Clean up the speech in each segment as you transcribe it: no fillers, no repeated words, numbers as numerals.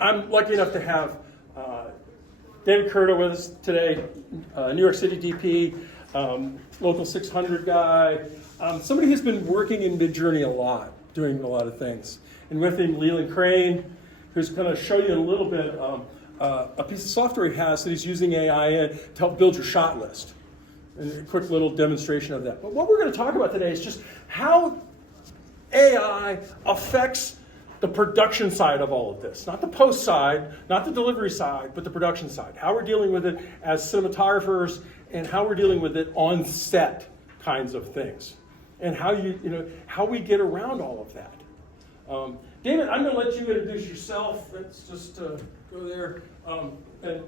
I'm lucky enough to have David Kruta with us today, New York City DP, local 600 guy, somebody who's been working in Midjourney a lot, doing a lot of things. And with him, Leland Krane, who's going to show you a little bit a piece of software he has that he's using AI to help build your shot list. And a quick little demonstration of that. But what we're going to talk about today is just how AI affects the production side of all of this. Not the post side, not the delivery side, but the production side. How we're dealing with it as cinematographers and how we're dealing with it on set kinds of things. And how how we get around all of that. David, I'm going to let you introduce yourself. Let's just go there and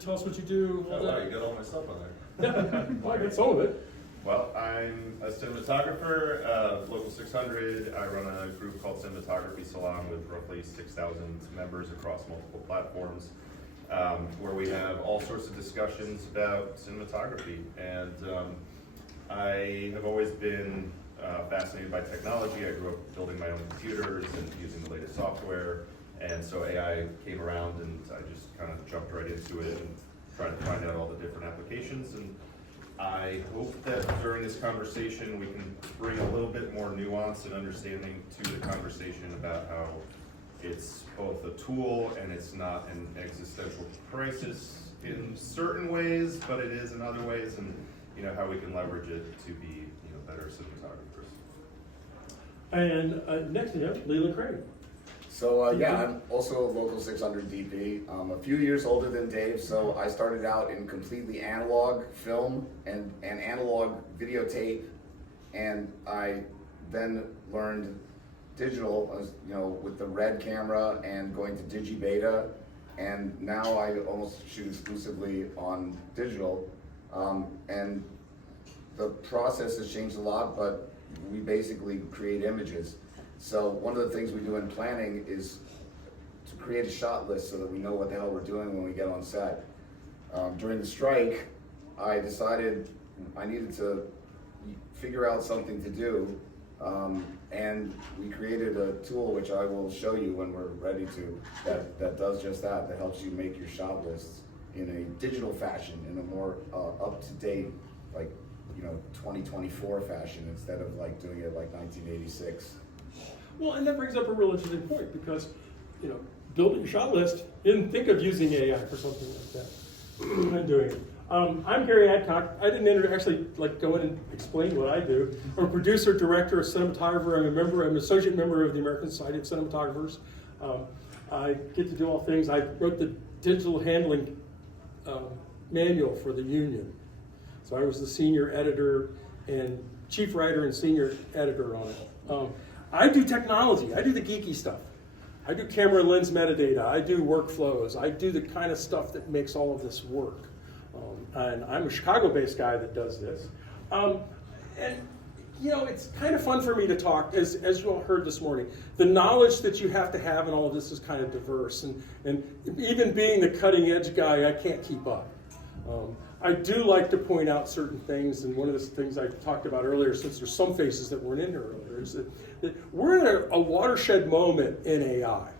tell us what you do. Oh, wow, you got all my stuff on there. Yeah, well, I got some of it. Well, I'm a cinematographer, local 600. I run a group called Cinematography Salon with roughly 6,000 members across multiple platforms, where we have all sorts of discussions about cinematography. And I have always been fascinated by technology. I grew up building my own computers and using the latest software. And so AI came around and I just kind of jumped right into it and tried to find out all the different applications. And I hope that during this conversation we can bring a little bit more nuance and understanding to the conversation about how it's both a tool and it's not an existential crisis in certain ways, but it is in other ways, and how we can leverage it to be better cinematographers. And next to him, Leland Krane. So yeah, I'm also a local 600 DP. I'm a few years older than Dave, so I started out in completely analog film and analog videotape, and I then learned digital, with the red camera and going to digibeta, and now I almost shoot exclusively on digital, and the process has changed a lot, but we basically create images. So one of the things we do in planning is to create a shot list so that we know what the hell we're doing when we get on set. During the strike, I decided I needed to figure out something to do, and we created a tool which I will show you when we're ready to, that does just that helps you make your shot lists in a digital fashion, in a more up-to-date, 2024 fashion, instead of doing it like 1986. Well, and that brings up a real interesting point because, building a shot list, didn't think of using AI for something like that. I'm doing it. I'm Gary Adcock. I didn't actually go in and explain what I do. I'm a producer, director, a cinematographer. I'm an associate member of the American Society of Cinematographers. I get to do all things. I wrote the digital handling manual for the union. So I was the senior editor and chief writer and senior editor on it. I do technology. I do the geeky stuff. I do camera lens metadata. I do workflows. I do the kind of stuff that makes all of this work. And I'm a Chicago-based guy that does this. It's kind of fun for me to talk, as you all heard this morning. The knowledge that you have to have in all of this is kind of diverse. And even being the cutting edge guy, I can't keep up. I do like to point out certain things, and one of the things I talked about earlier, since there's some faces that weren't in here earlier, is that we're at a watershed moment in AI.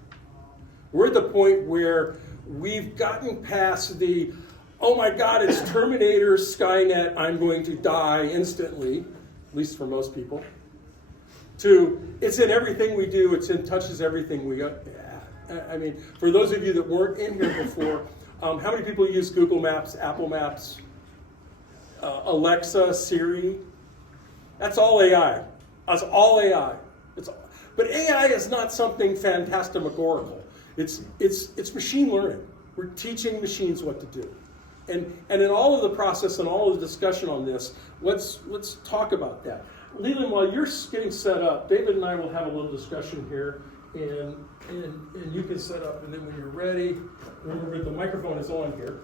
We're at the point where we've gotten past the, oh my God, it's Terminator, Skynet, I'm going to die instantly, at least for most people, to it's in everything we do, touches everything we got. I mean, for those of you that weren't in here before, how many people use Google Maps, Apple Maps, Alexa, Siri? That's all AI. That's all AI. But AI is not something phantasmagorical. It's machine learning. We're teaching machines what to do. And in all of the process and all of the discussion on this, let's talk about that. Leland, while you're getting set up, David and I will have a little discussion here, and you can set up, and then when you're ready, remember the microphone is on here.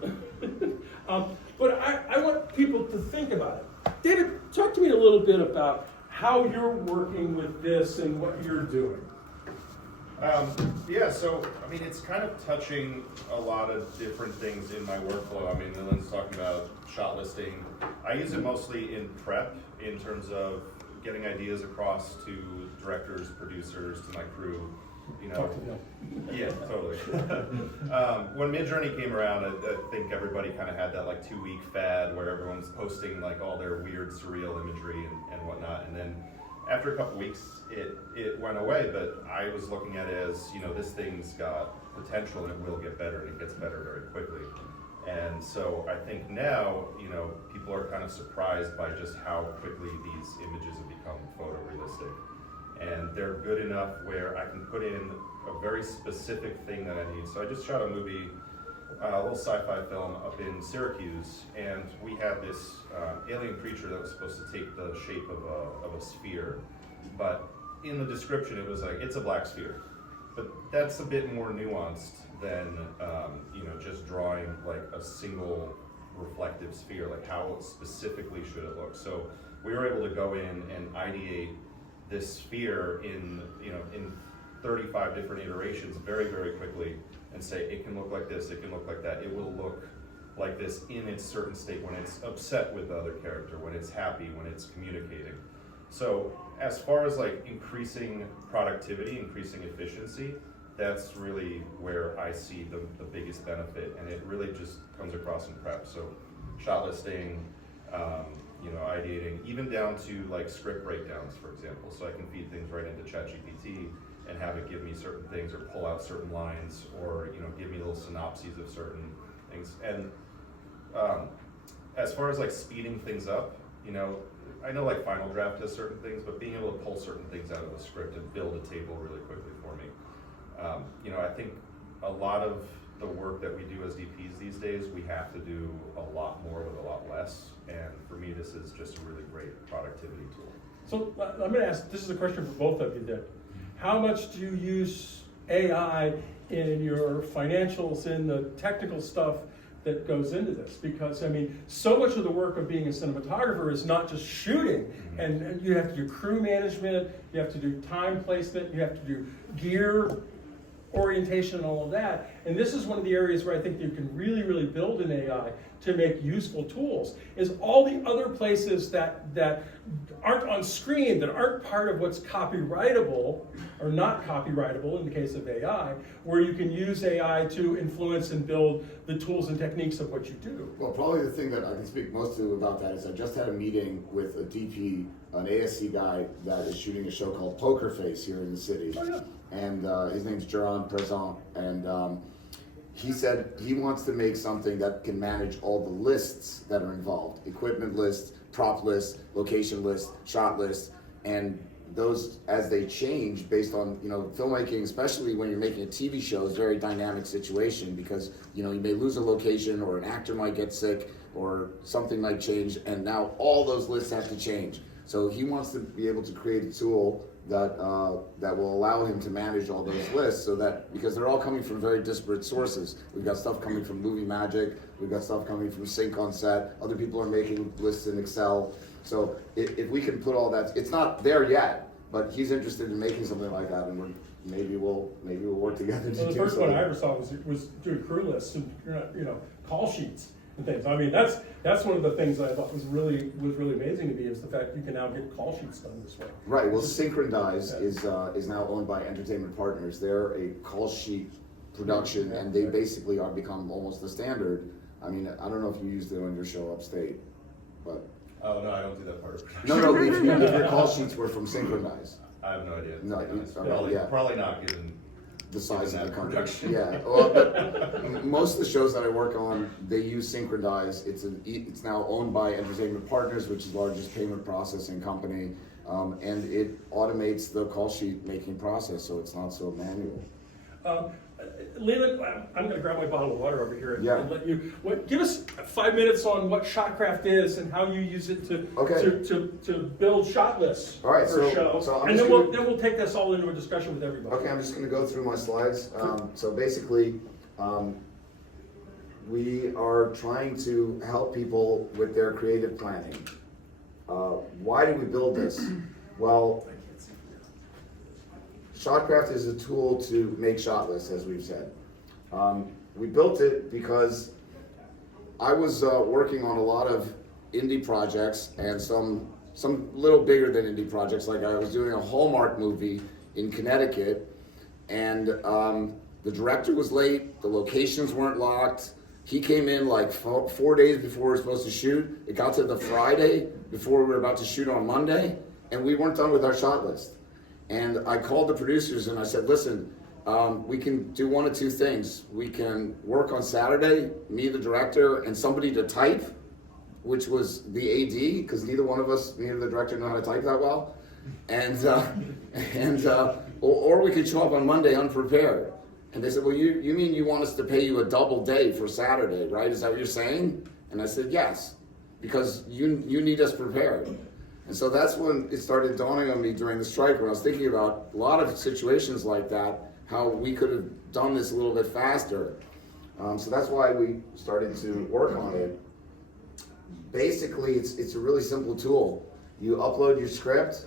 But I want people to think about it. David, talk to me a little bit about how you're working with this and what you're doing. It's kind of touching a lot of different things in my workflow. Leland's talking about shot listing. I use it mostly in prep, in terms of getting ideas across to directors, producers, to my crew, you know, Talk to them. yeah, totally. When Midjourney came around, I think everybody kind of had that like 2-week fad where everyone's posting like all their weird surreal imagery and whatnot, and then after a couple weeks it went away. But I was looking at it as, you know, this thing's got potential and it will get better, and it gets better very quickly. And so I think now, you know, people are kind of surprised by just how quickly these images have become photorealistic. And they're good enough where I can put in a very specific thing that I need. So I just shot a movie, a little sci-fi film up in Syracuse, and we had this alien creature that was supposed to take the shape of a sphere. But in the description it was like, it's a black sphere. But that's a bit more nuanced than you know, just drawing like a single reflective sphere. Like, how specifically should it look? So we were able to go in and ideate this sphere in, you know, in 35 different iterations very, very quickly, and say it can look like this, it can look like that, it will look like this in its certain state when it's upset with the other character, when it's happy, when it's communicating. So as far as like increasing productivity, increasing efficiency, that's really where I see the biggest benefit, and it really just comes across in prep. So shot listing, you know, ideating, even down to like script breakdowns, for example. So I can feed things right into ChatGPT and have it give me certain things, or pull out certain lines, or, you know, give me little synopses of certain things. And as far as like speeding things up, you know, I know like Final Draft does certain things, but being able to pull certain things out of a script and build a table really quickly for me. You know, I think a lot of the work that we do as DPs these days, we have to do a lot more with a lot less. And for me, this is just a really great productivity tool. So I'm going to ask, this is a question for both of you then. How much do you use AI in your financials, in the technical stuff that goes into this? Because, I mean, so much of the work of being a cinematographer is not just shooting, and you have to do crew management, you have to do time placement, you have to do gear orientation and all of that. And this is one of the areas where I think you can really, really build an AI to make useful tools, is all the other places that aren't on screen, that aren't part of what's copyrightable or not copyrightable in the case of AI, where you can use AI to influence and build the tools and techniques of what you do. Well, probably the thing that I can speak most to about that is I just had a meeting with a DP, an ASC guy that is shooting a show called Poker Face here in the city. Oh, yeah. And his name's Jaron Prezant, and he said he wants to make something that can manage all the lists that are involved: equipment lists, prop lists, location lists, shot lists, and those, as they change based on, you know, filmmaking, especially when you're making a TV show, is a very dynamic situation, because, you know, you may lose a location, or an actor might get sick, or something might change, and now all those lists have to change. So he wants to be able to create a tool that that will allow him to manage all those lists, so that, because they're all coming from very disparate sources. We've got stuff coming from Movie Magic, we've got stuff coming from Sync on Set, other people are making lists in Excel. So if we can put all that, it's not there yet, but he's interested in making something like that, and maybe we'll work together to Well, the do first one something. I ever saw was doing crew lists and, you know, call sheets and things. I mean, that's one of the things that I thought was really amazing to me, is the fact you can now get call sheets done this way. Right. Well, Synchronize is now owned by Entertainment Partners. They're a call sheet production, and they basically are become almost the standard. I mean, I don't know if you used it on your show upstate, but Oh, no, I don't do that part of production. no. If your call sheets were from Synchronize, I have no idea. No, To be honest. you- yeah. Probably not, given the size given of the that company. production. Yeah. Well, but most of the shows that I work on, they use Synchronize. It's now owned by Entertainment Partners, which is the largest payment processing company, and it automates the call sheet making process, so it's not so manual. Leland, I'm going to grab my bottle of water over here and, Yeah. and let you. Give us 5 minutes on what ShotKraft is and how you use it to build shot lists All right, for a so show, I'm and just then gonna- we'll take this all into a discussion with everybody. Okay, I'm just going to go through my slides. So basically, we are trying to help people with their creative planning. Why did we build this? Well, ShotKraft is a tool to make shot lists, as we've said. We built it because I was working on a lot of indie projects, and some little bigger than indie projects. Like, I was doing a Hallmark movie in Connecticut, and the director was late, the locations weren't locked. He came in like 4 days before we were supposed to shoot. It got to the Friday before we were about to shoot on Monday, and we weren't done with our shot list. And I called the producers and I said, listen, we can do one of two things. We can work on Saturday, me, the director, and somebody to type, which was the AD, because neither one of us, me or the director, know how to type that well. Or we could show up on Monday unprepared. And they said, well, you mean you want us to pay you a double day for Saturday, right? Is that what you're saying? And I said, yes, because you need us prepared. And so that's when it started dawning on me during the strike, when I was thinking about a lot of situations like that, how we could have done this a little bit faster. So that's why we started to work on it. Basically, it's a really simple tool. You upload your script,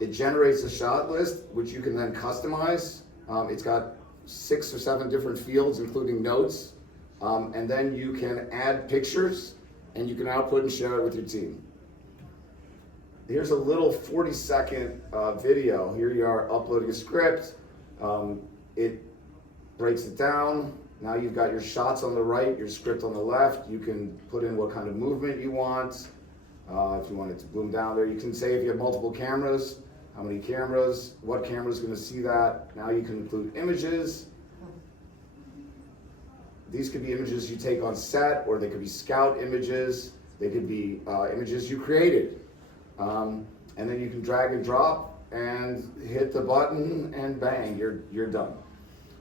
it generates a shot list, which you can then customize. It's got 6 or 7 different fields, including notes. And then you can add pictures, and you can output and share it with your team. Here's a little 40-second video. Here you are uploading a script. It breaks it down. Now you've got your shots on the right, your script on the left. You can put in what kind of movement you want. If you want it to boom down there, you can say if you have multiple cameras, how many cameras, what camera is going to see that. Now you can include images. These could be images you take on set, or they could be scout images. They could be images you created. And then you can drag and drop and hit the button and bang, you're done.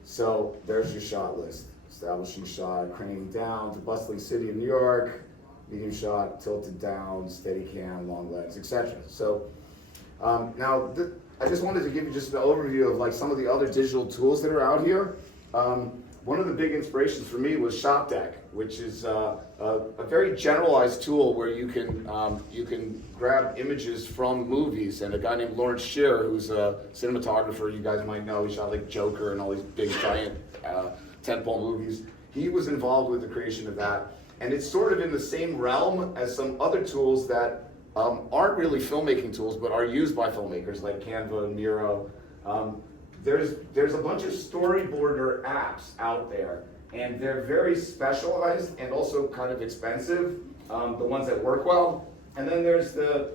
So there's your shot list. Establishing shot, craning down to bustling city of New York, medium shot, tilted down, steady cam, long lens, etc. So now I just wanted to give you just an overview of like some of the other digital tools that are out here. One of the big inspirations for me was ShotDeck, which is a very generalized tool where you can grab images from movies. And a guy named Lawrence Shearer, who's a cinematographer, you guys might know, he shot like Joker and all these big giant tentpole movies. He was involved with the creation of that. And it's sort of in the same realm as some other tools that aren't really filmmaking tools, but are used by filmmakers like Canva and Miro. There's a bunch of storyboarder apps out there, and they're very specialized and also kind of expensive, the ones that work well. And then there's the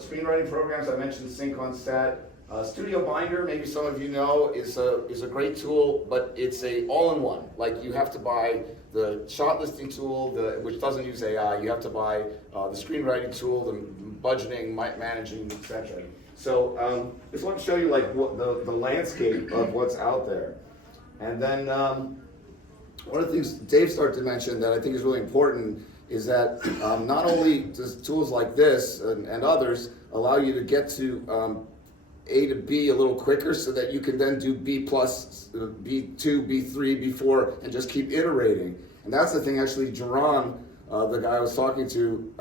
screenwriting programs I mentioned, Sync on Set. Studio Binder, maybe some of you know, is a great tool, but it's a all-in-one. Like you have to buy the shot listing tool, which doesn't use AI. You have to buy the screenwriting tool, the budgeting, managing, etc. So just want to show you like what the landscape of what's out there. And then one of the things Dave started to mention that I think is really important is that not only does tools like this and others allow you to get to A to B a little quicker so that you can then do B plus, B2, B3, B4, and just keep iterating. And that's the thing actually Jerron, the guy I was talking to,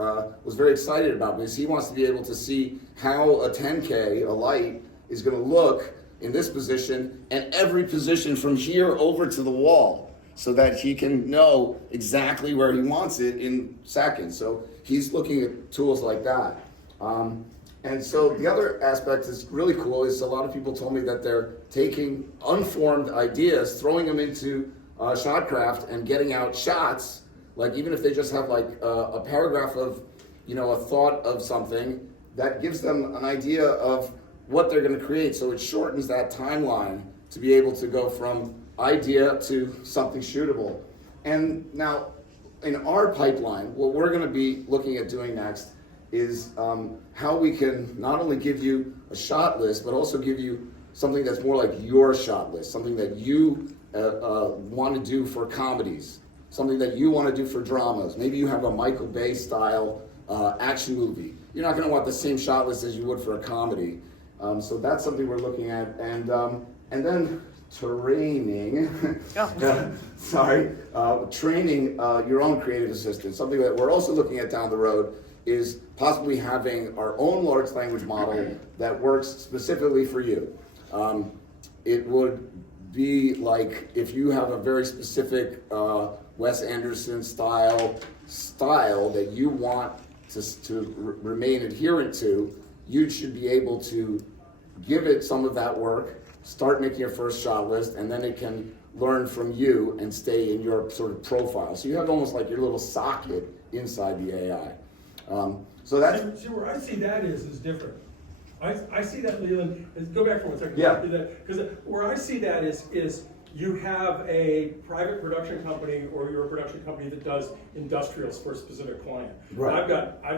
was very excited about, because he wants to be able to see how a 10K, a light, is going to look in this position and every position from here over to the wall, so that he can know exactly where he wants it in seconds. So he's looking at tools like that. And so the other aspect is really cool is a lot of people told me that they're taking unformed ideas, throwing them into ShotKraft and getting out shots. Like even if they just have like a paragraph of, a thought of something, that gives them an idea of what they're going to create. So it shortens that timeline to be able to go from idea to something shootable. And now in our pipeline, what we're going to be looking at doing next is how we can not only give you a shot list, but also give you something that's more like your shot list, something that you want to do for comedies, something that you want to do for dramas. Maybe you have a Michael Bay style action movie. You're not going to want the same shot list as you would for a comedy. So that's something we're looking at. And then training, training your own creative assistant. Something that we're also looking at down the road is possibly having our own large language model that works specifically for you. It would be like if you have a very specific Wes Anderson style that you want to remain adherent to, you should be able to give it some of that work start making your first shot list, and then it can learn from you and stay in your sort of profile. So you have almost like your little socket inside the AI. So that's... See, where I see that is different. I see that, Leland, go back for 1 second. Yeah. Because where I see that is you have a private production company or you're a production company that does industrials for a specific client. Right. I've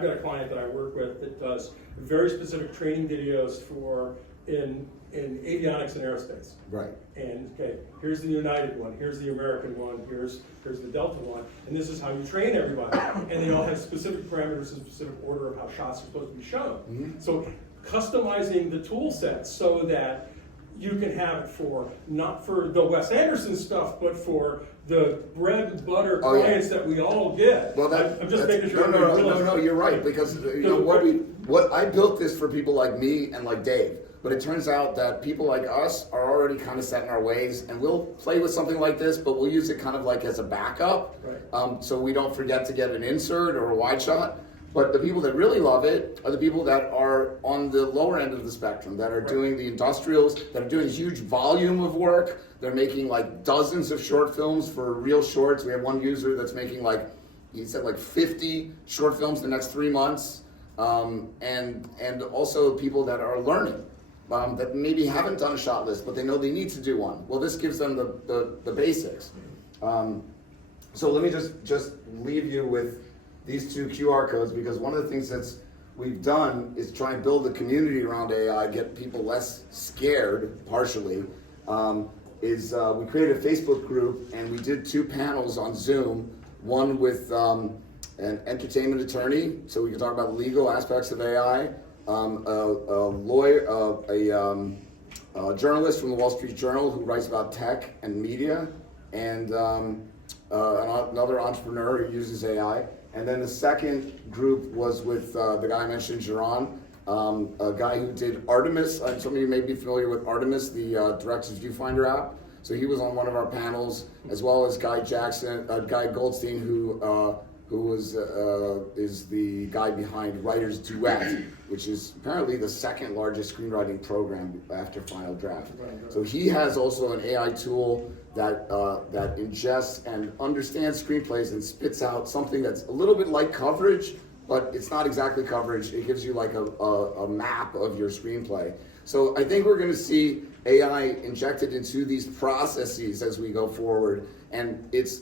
got a client that I work with that does very specific training videos for in avionics and aerospace. Right. And okay, here's the United one, here's the American one, here's the Delta one, and this is how you train everybody. And they all have specific parameters and specific order of how shots are supposed to be shown. Mm-hmm. So customizing the tool sets so that you can have it for, not for the Wes Anderson stuff, but for the bread and butter Oh, yeah. clients that we all get. Well, I'm just making sure. No, you're right, because you know what I built this for people like me and like Dave, but it turns out that people like us are already kind of set in our ways, and we'll play with something like this, but we'll use it kind of like as a backup, Right. So we don't forget to get an insert or a wide shot. But the people that really love it are the people that are on the lower end of the spectrum, that are doing the industrials, that are doing huge volume of work. They're making like dozens of short films for real shorts. We have one user that's making like, he said like 50 short films the next 3 months. And also people that are learning, that maybe haven't done a shot list, but they know they need to do one. Well, this gives them the basics. So let me just leave you with these 2 QR codes, because one of the things that's we've done is try and build a community around AI, get people less scared, partially, we created a Facebook group and we did 2 panels on Zoom, one with an entertainment attorney, so we can talk about the legal aspects of AI, a lawyer, a journalist from the Wall Street Journal who writes about tech and media, and another entrepreneur who uses AI. And then the second group was with the guy I mentioned, Jaron, a guy who did Artemis. Some of you may be familiar with Artemis, the Director's Viewfinder app. So he was on one of our panels, as well as Guy Goldstein, who is the guy behind Writer's Duet, which is apparently the second largest screenwriting program after Final Draft. So he has also an AI tool that ingests and understands screenplays and spits out something that's a little bit like coverage, but it's not exactly coverage. It gives you like a map of your screenplay. So I think we're going to see AI injected into these processes as we go forward. And it's,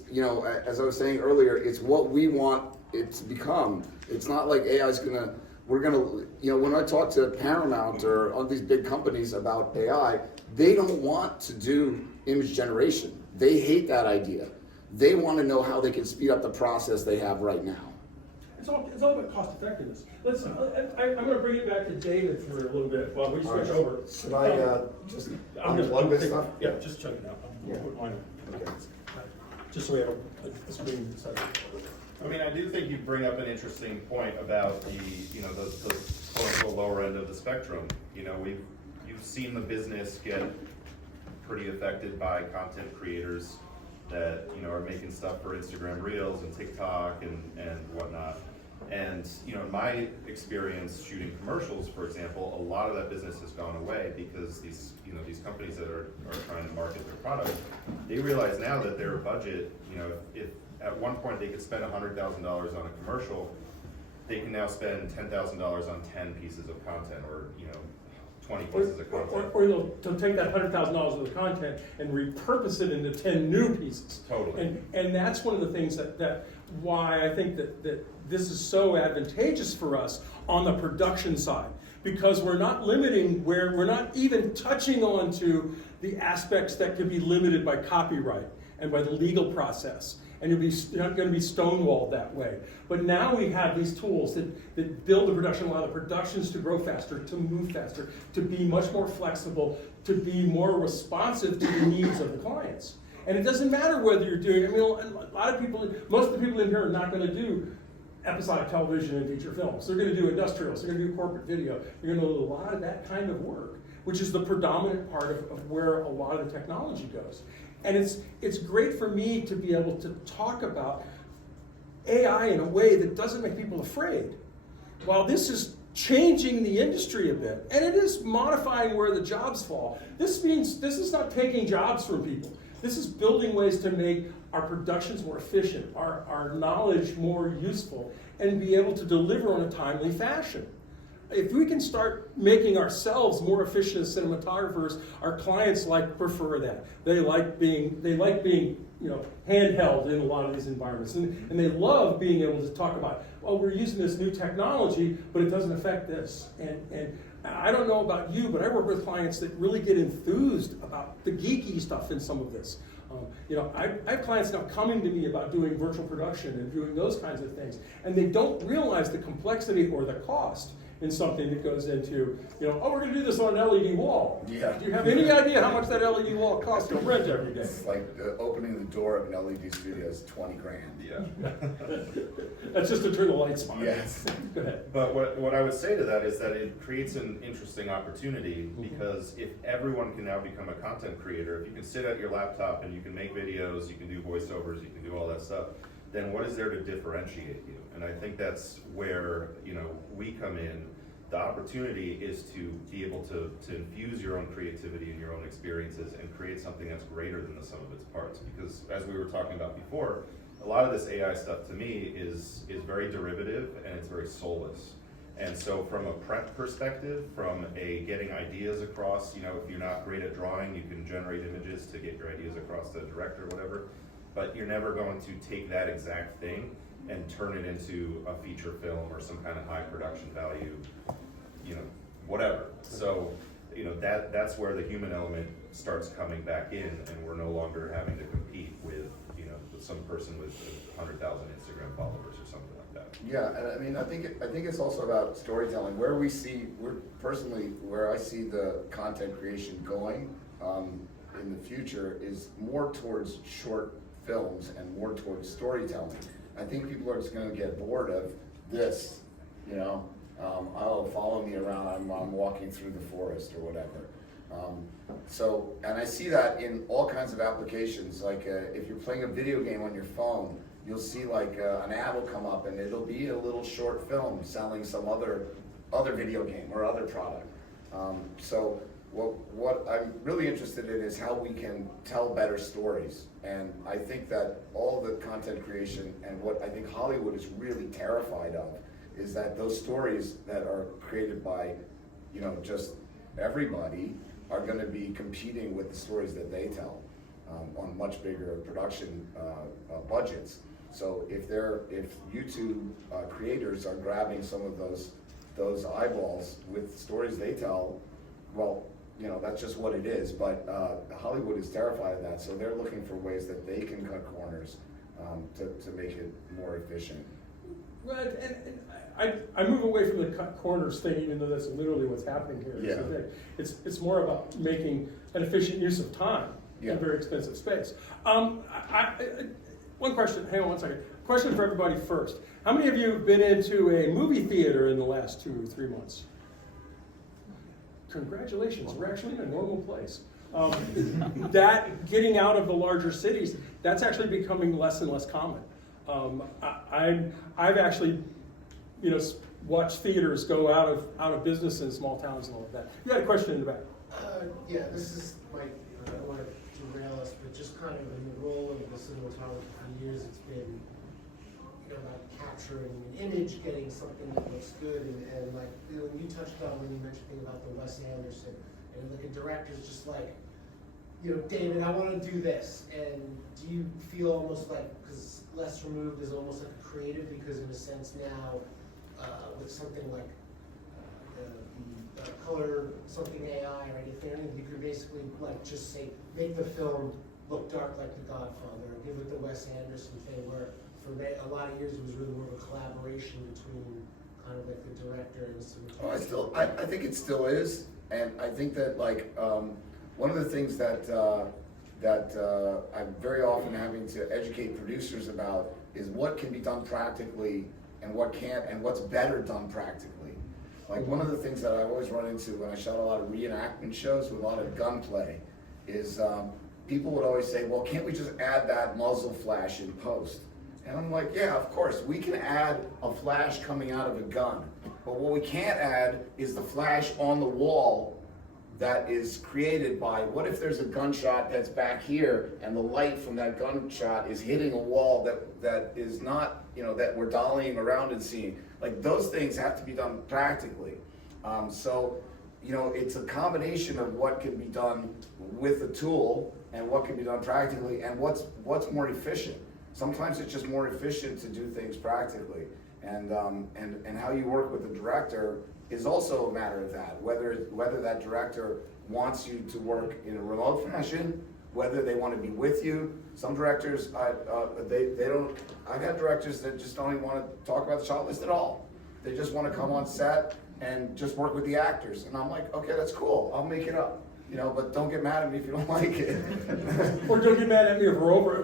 as I was saying earlier, it's what we want it to become. It's not like AI's when I talk to Paramount or all these big companies about AI, they don't want to do image generation. They hate that idea. They want to know how they can speed up the process they have right now. It's all about cost effectiveness. I'm going to bring it back to David for a little bit while we switch over. Should I just unplug this stuff? Yeah, just check it out. Yeah. Put mine in. Okay. Just so we have a screen beside it. I mean, I do think you bring up an interesting point about the quote unquote lower end of the spectrum. You've seen the business get pretty affected by content creators that are making stuff for Instagram Reels and TikTok and whatnot. And in my experience shooting commercials, for example, a lot of that business has gone away because these companies that are trying to market their product, they realize now that their budget, if at one point they could spend $100,000 on a commercial, they can now spend $10,000 on 10 pieces of content, or 20 pieces of content. Or they'll take that $100,000 of the content and repurpose it into 10 new pieces. Totally. And that's one of the things that why I think that this is so advantageous for us on the production side, because we're not limiting we're not even touching on to the aspects that could be limited by copyright and by the legal process. And you're not going to be stonewalled that way. But now we have these tools that build the production, allow the productions to grow faster, to move faster, to be much more flexible, to be more responsive to the needs of the clients. And it doesn't matter whether you're doing, most of the people in here are not going to do episodic television and feature films. They're going to do industrials, they're going to do corporate video. They're going to do a lot of that kind of work, which is the predominant part of where a lot of the technology goes. And it's great for me to be able to talk about AI in a way that doesn't make people afraid. While this is changing the industry a bit, and it is modifying where the jobs fall. This means this is not taking jobs from people. This is building ways to make our productions more efficient, our knowledge more useful, and be able to deliver on a timely fashion. If we can start making ourselves more efficient as cinematographers, our clients prefer that. They like being handheld in a lot of these environments, and they love being able to talk about, well, we're using this new technology, but it doesn't affect this. And I don't know about you, but I work with clients that really get enthused about the geeky stuff in some of this. I have clients now coming to me about doing virtual production and doing those kinds of things, and they don't realize the complexity or the cost in something that goes into, oh, we're going to do this on an LED wall. Yeah. Do you have any idea how much that LED wall costs to rent every day? It's like opening the door of an LED studio is 20 grand. Yeah. That's just to turn the lights on. Yes. Go ahead. But what I would say to that is that it creates an interesting opportunity, because if everyone can now become a content creator, if you can sit at your laptop and you can make videos, you can do voiceovers, you can do all that stuff, then what is there to differentiate you? And I think that's where we come in. The opportunity is to be able to infuse your own creativity and your own experiences and create something that's greater than the sum of its parts. Because as we were talking about before, a lot of this AI stuff to me is very derivative and it's very soulless. And so from a prep perspective, from a getting ideas across, if you're not great at drawing, you can generate images to get your ideas across to the director or whatever, but you're never going to take that exact thing and turn it into a feature film or some kind of high production value, whatever. So, that's where the human element starts coming back in, and we're no longer having to compete with some person with 100,000 Instagram followers or something like that. Yeah, and I mean, I think it's also about storytelling. Where I see the content creation going in the future is more towards short films and more towards storytelling. I think people are just going to get bored of this, oh, follow me around, I'm walking through the forest or whatever. And I see that in all kinds of applications. Like if you're playing a video game on your phone, you'll see an ad will come up and it'll be a little short film selling some other video game or other product. So what I'm really interested in is how we can tell better stories. And I think that all the content creation and what I think Hollywood is really terrified of is that those stories that are created by, just everybody are going to be competing with the stories that they tell on much bigger production budgets. So if YouTube creators are grabbing some of those eyeballs with stories they tell, well, that's just what it is. But Hollywood is terrified of that, so they're looking for ways that they can cut corners to make it more efficient. Right, and I move away from the cut corners thing, even though that's literally what's happening here. Yeah. It's more about making an efficient use of time in very expensive space. One question, hang on one second. Question for everybody first. How many of you have been into a movie theater in the last 2 or 3 months? Congratulations, we're actually in a normal place. That getting out of the larger cities, that's actually becoming less and less common. I've actually, watched theaters go out of business in small towns and all of that. You had a question in the back. Yeah, this might, I don't want to derail us, but just kind of in the role of the cinematographer for years, it's been, about capturing an image, getting something that looks good, and like, you touched on when you mentioned things about the Wes Anderson, and like a director's just like, David, I want to do this, and do you feel almost like, because Less Removed is almost like a creative, because in a sense now, with something like the color, something AI or anything, you could basically like just say, make the film look dark like The Godfather, or give it the Wes Anderson thing, where for a lot of years it was really more of a collaboration between kind of like the director and the cinematographer. I think it still is, and I think that one of the things that I'm very often having to educate producers about is what can be done practically and what can't, and what's better done practically. Like one of the things that I always run into when I shot a lot of reenactment shows with a lot of gunplay is people would always say, well, can't we just add that muzzle flash in post? And I'm like, yeah, of course, we can add a flash coming out of a gun. But what we can't add is the flash on the wall that is created by, what if there's a gunshot that's back here and the light from that gunshot is hitting a wall that is not, that we're dollying around and seeing. Like, those things have to be done practically. It's a combination of what can be done with a tool and what can be done practically and what's more efficient. Sometimes it's just more efficient to do things practically. And how you work with the director is also a matter of that. Whether that director wants you to work in a remote fashion, whether they want to be with you. Some directors, they don't. I've had directors that just don't even want to talk about the shot list at all. They just want to come on set and just work with the actors. And I'm like, okay, that's cool. I'll make it up. But don't get mad at me if you don't like it. Or don't get mad at me if we go over.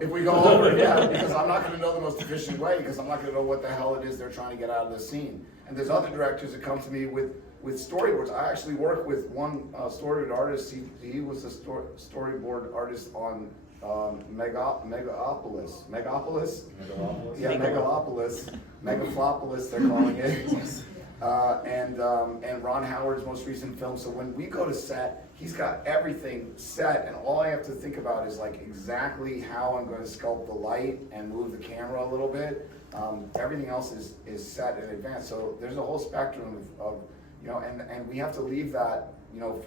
If we go over, yeah, because I'm not going to know the most efficient way, because I'm not going to know what the hell it is they're trying to get out of the scene. And there's other directors that come to me with storyboards. I actually work with one storyboard artist. He was a storyboard artist on Megalopolis. Yeah, Megalopolis. Megaflopolis, they're calling it. And Ron Howard's most recent film. So when we go to set, he's got everything set, and all I have to think about is like exactly how I'm going to sculpt the light and move the camera a little bit. Everything else is set in advance. So there's a whole spectrum of and we have to leave that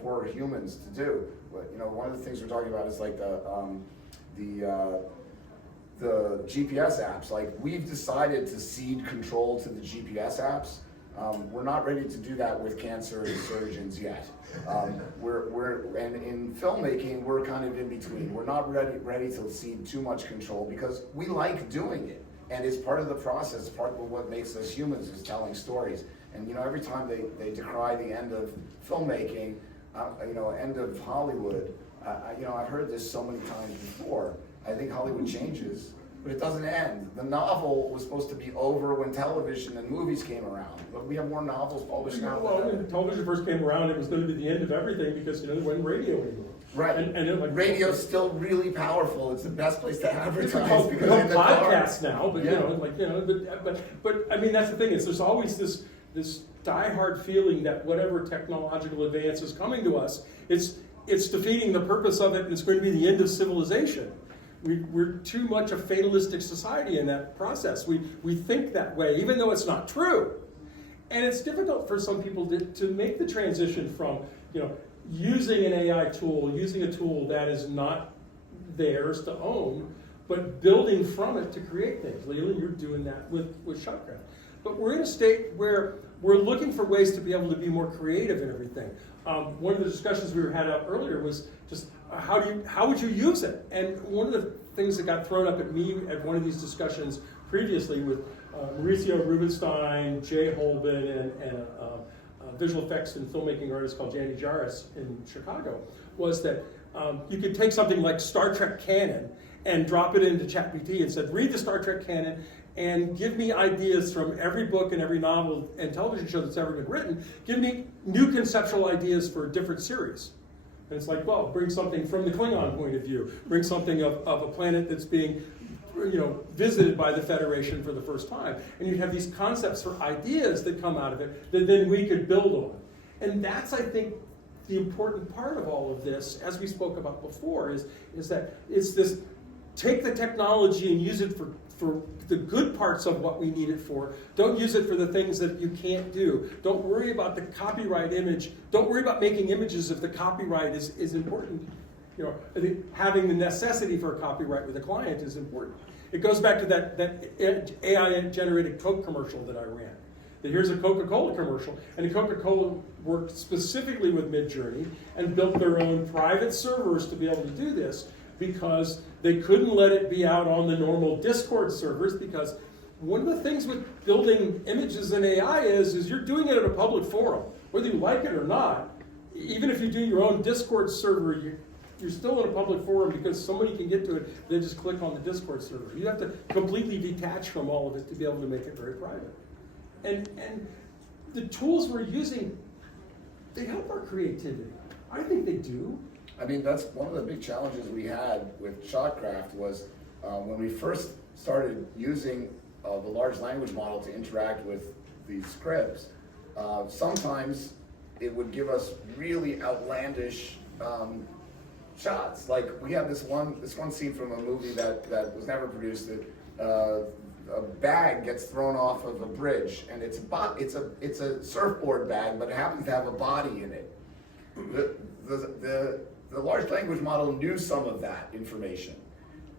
for humans to do. But one of the things we're talking about is like the GPS apps. Like, we've decided to cede control to the GPS apps. We're not ready to do that with cancer surgeons yet. And in filmmaking, we're kind of in between. We're not ready to cede too much control because we like doing it. And it's part of the process, part of what makes us humans is telling stories. And every time they decry the end of filmmaking, end of Hollywood, I've heard this so many times before. I think Hollywood changes, but it doesn't end. The novel was supposed to be over when television and movies came around, but we have more novels published now. Well, when television first came around, it was going to be the end of everything because there wasn't radio anymore. Right, and radio's still really powerful. It's the best place to advertise. It's called podcasts now, but yeah. but I mean, that's the thing is there's always this diehard feeling that whatever technological advance is coming to us, it's defeating the purpose of it, and it's going to be the end of civilization. We're too much a fatalistic society in that process. We think that way, even though it's not true. And it's difficult for some people to make the transition from, using an AI tool, using a tool that is not theirs to own, but building from it to create things. Leland, you're doing that with ShotKraft. But we're in a state where we're looking for ways to be able to be more creative in everything. One of the discussions we had out earlier was just how would you use it? And one of the things that got thrown up at me at one of these discussions previously with Mauricio Rubenstein, Jay Holben, and a visual effects and filmmaking artist called Jandy Jarvis in Chicago was that you could take something like Star Trek canon and drop it into ChatGPT and said, read the Star Trek canon and give me ideas from every book and every novel and television show that's ever been written. Give me new conceptual ideas for a different series. And it's like, well, bring something from the Klingon point of view. Bring something of a planet that's being visited by the Federation for the first time. And you have these concepts for ideas that come out of it that then we could build on. And that's, I think, the important part of all of this, as we spoke about before, is that it's this, take the technology and use it for the good parts of what we need it for. Don't use it for the things that you can't do. Don't worry about the copyright image. Don't worry about making images if the copyright is important. I think having the necessity for a copyright with a client is important. It goes back to that AI-generated Coke commercial that I ran. That here's a Coca-Cola commercial, and Coca-Cola worked specifically with Midjourney and built their own private servers to be able to do this because they couldn't let it be out on the normal Discord servers, because one of the things with building images in AI is you're doing it at a public forum. Whether you like it or not, even if you do your own Discord server, you're still in a public forum because somebody can get to it. They just click on the Discord server. You have to completely detach from all of it to be able to make it very private. And the tools we're using, they help our creativity. I think they do. I mean, that's one of the big challenges we had with ShotKraft was When we first started using the large language model to interact with these scripts, sometimes it would give us really outlandish shots. Like we have this one scene from a movie that was never produced. That a bag gets thrown off of a bridge, and it's a surfboard bag, but it happens to have a body in it. The large language model knew some of that information,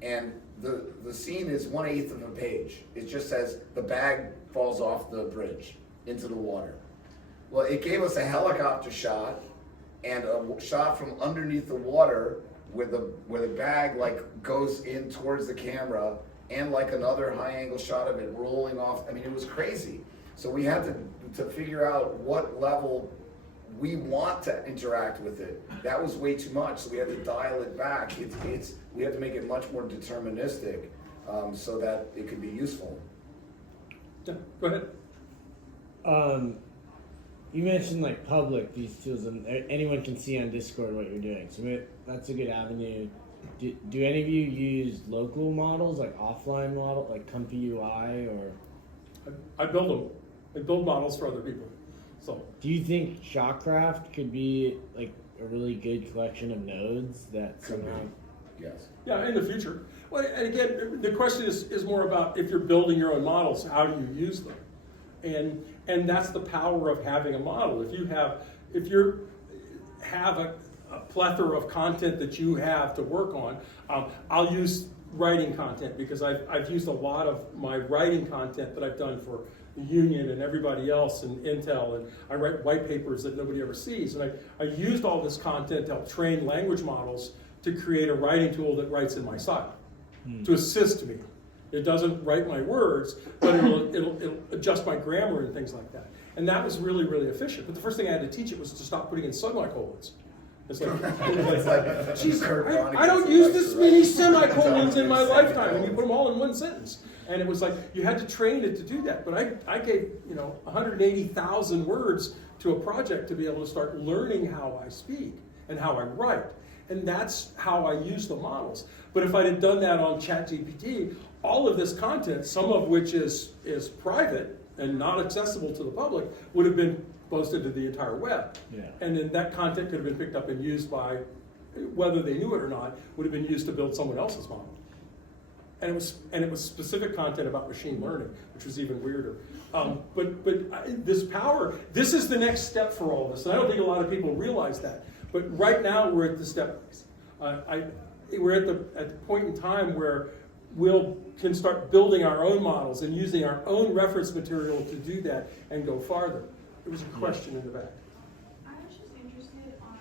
and the scene is 1/8 of a page. It just says the bag falls off the bridge into the water. Well, it gave us a helicopter shot and a shot from underneath the water where the bag like goes in towards the camera, and like another high angle shot of it rolling off. I mean, it was crazy. So we had to figure out what level we want to interact with it. That was way too much, so we had to dial it back. We had to make it much more deterministic, so that it could be useful. Yeah, go ahead. You mentioned like public these tools, and anyone can see on Discord what you're doing. So that's a good avenue. Do any of you use local models, like offline model, like Comfy UI, or? I build them. I build models for other people. So. Do you think ShotKraft could be like a really good collection of nodes that somehow? Yes. Yeah, in the future. Well, and again, the question is more about if you're building your own models, how do you use them? And that's the power of having a model. If you have a plethora of content that you have to work on, I'll use writing content because I've used a lot of my writing content that I've done for the union and everybody else and Intel, and I write white papers that nobody ever sees. And I used all this content to help train language models to create a writing tool that writes in my style, to assist me. It doesn't write my words, but it'll adjust my grammar and things like that. And that was really, really efficient. But the first thing I had to teach it was to stop putting in semicolons. It's like, geez, I don't use this many semicolons in my lifetime, and you put them all in one sentence. And it was like, you had to train it to do that. But I gave 180,000 words to a project to be able to start learning how I speak and how I write. And that's how I use the models. But if I had done that on ChatGPT, all of this content, some of which is private and not accessible to the public, would have been posted to the entire web. Yeah. And then that content could have been picked up and used by, whether they knew it or not, would have been used to build someone else's model. And it was specific content about machine learning, which was even weirder. This power, this is the next step for all of us. And I don't think a lot of people realize that. But right now we're at the step. We're at the point in time where we can start building our own models and using our own reference material to do that and go farther. There was a question in the back. I was just interested on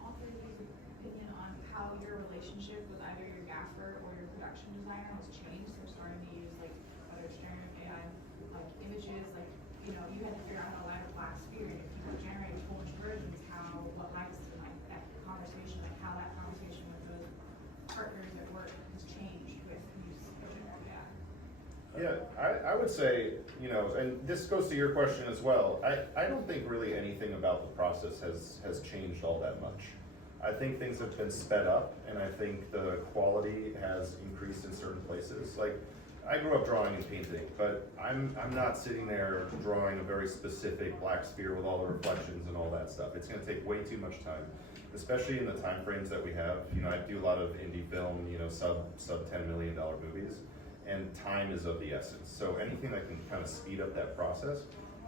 all three of you's opinion on how your relationship with either your gaffer or your production designer has changed. They're starting to use like whether it's generative AI, like images, like you had to figure out how to light a black sphere. If you were generating a whole bunch of versions, what lights and like that conversation, like how that conversation with those partners at work has changed with use of generative AI. Yeah, I would say, and this goes to your question as well, I don't think really anything about the process has changed all that much. I think things have been sped up, and I think the quality has increased in certain places. Like, I grew up drawing and painting, but I'm not sitting there drawing a very specific black sphere with all the reflections and all that stuff. It's gonna take way too much time, especially in the time frames that we have. I do a lot of indie film, sub $10 million movies. And time is of the essence. So anything that can kind of speed up that process.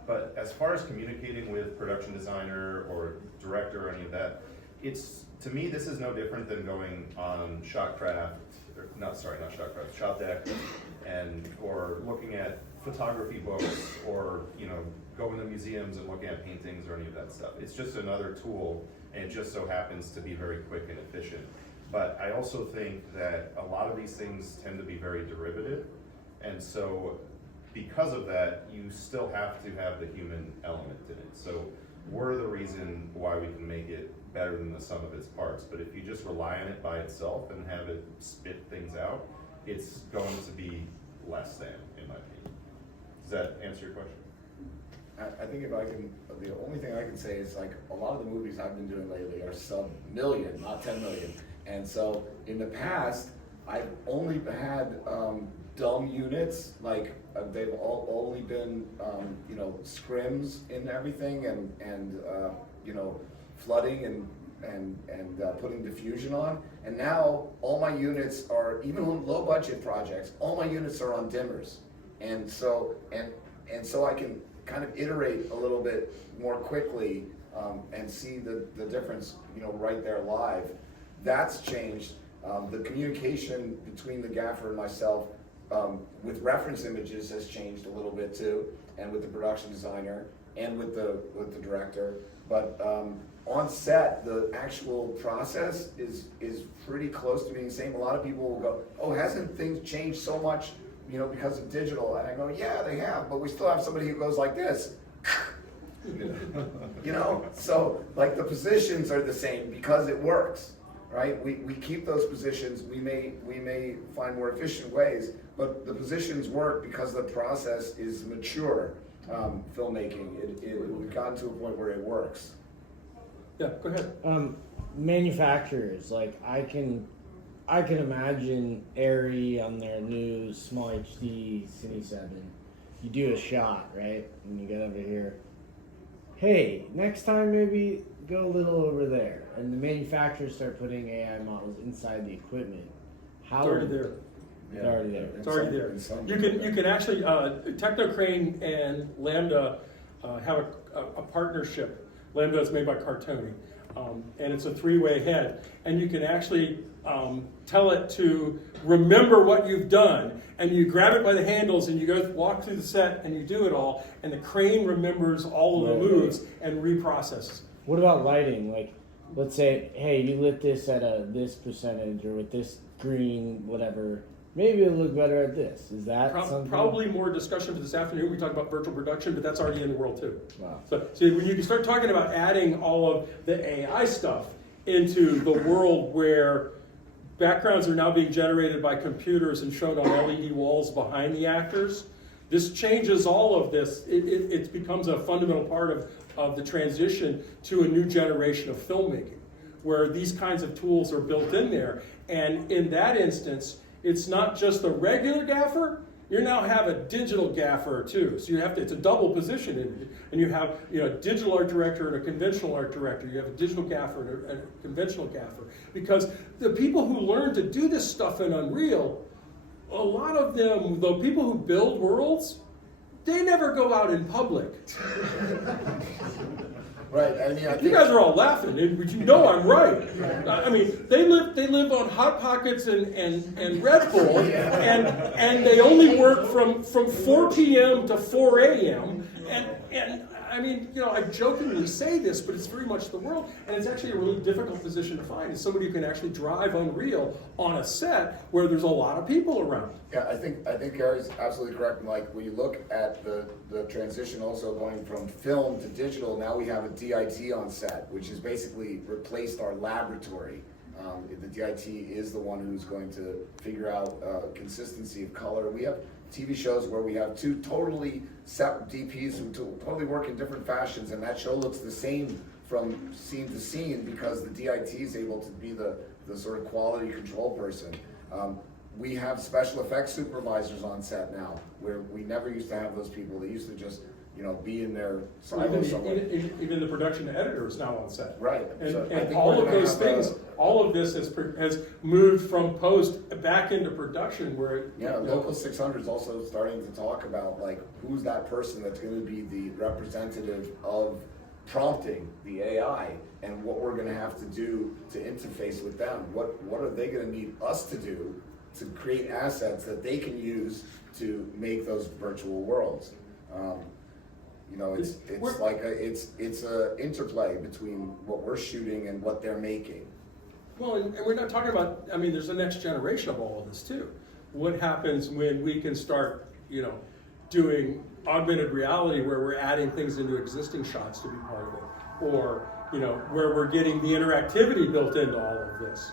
But as far as communicating with production designer or director or any of that, to me, this is no different than going on ShotKraft, not ShotKraft, ShotDeck, or looking at photography books, or going to museums and looking at paintings or any of that stuff. It's just another tool, and it just so happens to be very quick and efficient. But I also think that a lot of these things tend to be very derivative. And so because of that, you still have to have the human element in it. So we're the reason why we can make it better than the sum of its parts. But if you just rely on it by itself and have it spit things out, it's going to be less than, in my opinion. Does that answer your question? I think if I can, the only thing I can say is like a lot of the movies I've been doing lately are sub-million, not 10 million. And so in the past, I've only had dumb units, like they've only been scrims in everything and flooding and putting diffusion on. And now all my units are, even on low budget projects, all my units are on dimmers. And so I can kind of iterate a little bit more quickly and see the difference, right there live. That's changed. The communication between the gaffer and myself with reference images has changed a little bit too, and with the production designer and with the director. But on set, the actual process is pretty close to being the same. A lot of people will go, "Oh, hasn't things changed so much, because of digital?" And I go, "Yeah, they have, but we still have somebody who goes like this." So like the positions are the same because it works, right? We keep those positions. We may find more efficient ways, but the positions work because the process is mature. Filmmaking, we've gotten to a point where it works. Yeah, go ahead. Manufacturers, like I can imagine Arri on their new small HD Cine 7. You do a shot, right? And you get over here. Hey, next time maybe go a little over there. And the manufacturers start putting AI models inside the equipment. It's already there. It's already there. It's already there. You can actually, Crane and Lambda have a partnership. Lambda is made by Cartoni, and it's a three-way head. And you can actually tell it to remember what you've done, and you grab it by the handles and you go walk through the set and you do it all, and the crane remembers all of the moves and reprocesses. What about lighting? Like, let's say, hey, you lit this at this percentage or with this green, whatever. Maybe it'll look better at this. Is that something? Probably more discussion for this afternoon. We talk about virtual production, but that's already in the world too. Wow. So when you start talking about adding all of the AI stuff into the world where backgrounds are now being generated by computers and shown on LED walls behind the actors, this changes all of this. It becomes a fundamental part of the transition to a new generation of filmmaking, where these kinds of tools are built in there. And in that instance, it's not just the regular gaffer, you now have a digital gaffer too. So it's a double position. And you have a digital art director and a conventional art director. You have a digital gaffer and a conventional gaffer. Because the people who learn to do this stuff in Unreal, a lot of them, the people who build worlds, they never go out in public. Right. I mean, You guys are all laughing, but I'm right. I mean, they live on Hot Pockets and Red Bull, and they only work from 4 p.m. to 4 a.m. And I mean, I jokingly say this, but it's very much the world, and it's actually a really difficult position to find. Is somebody who can actually drive Unreal on a set where there's a lot of people around. Yeah, I think Gary's absolutely correct. Like when you look at the transition also going from film to digital, now we have a DIT on set, which has basically replaced our laboratory. The DIT is the one who's going to figure out consistency of color. We have TV shows where we have two totally separate DPs who totally work in different fashions, and that show looks the same from scene to scene because the DIT is able to be the sort of quality control person. We have special effects supervisors on set now, where we never used to have those people. They used to just be in their silo somewhere. Even the production editor is now on set. Right. And, So and all of those things, all of this has moved from post back into production where Local 600 is also starting to talk about like who's that person that's going to be the representative of prompting the AI and what we're going to have to do to interface with them. What are they going to need us to do to create assets that they can use to make those virtual worlds? It's a interplay between what we're shooting and what they're making. Well, and we're not talking about, there's a next generation of all of this too. What happens when we can start, doing augmented reality where we're adding things into existing shots to be part of it? Or, where we're getting the interactivity built into all of this,